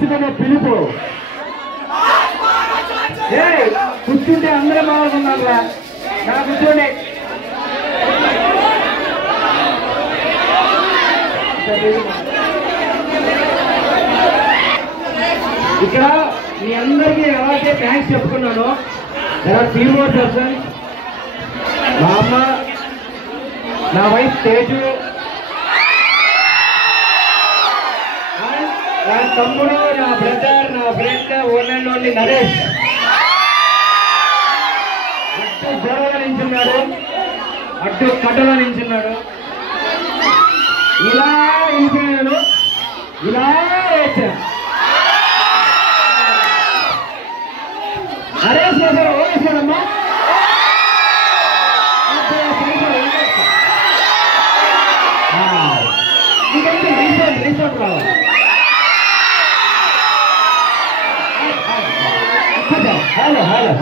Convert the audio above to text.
ఇచ్చుకునే పిలుపు. కూర్చుంటే అందరూ బాగున్నారా? నా కూర్చోండి. ఇక్కడ మీ అందరికీ ఎవరైతే థ్యాంక్స్ చెప్పుకున్నాను. Few more persons. మా అమ్మ, నా వైఫ్ తేజు, నా తమ్ముడు, నా బ్రదర్, నా friend own and only Naresh. అడ్డు గొడవగా నించున్నాడు, అడ్డు కట్టలో నించున్నాడు. ఇలా నించున్నాను, ఇలా వేసాను. నరేష్ గారు ఓవేశాడమ్మా. ఇంకంటే రీసెంట్ రావాలి. Hello hello